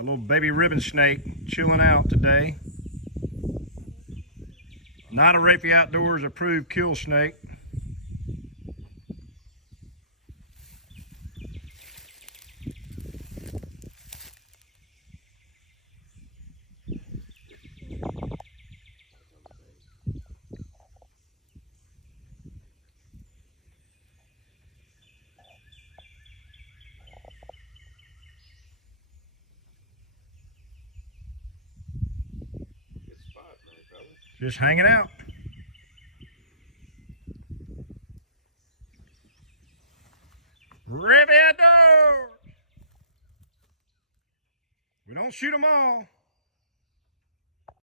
Got a little baby ribbon snake chilling out today. Not a Raffie Outdoors approved kill snake. Just hanging out. Raffie Outdoors! We don't shoot them all.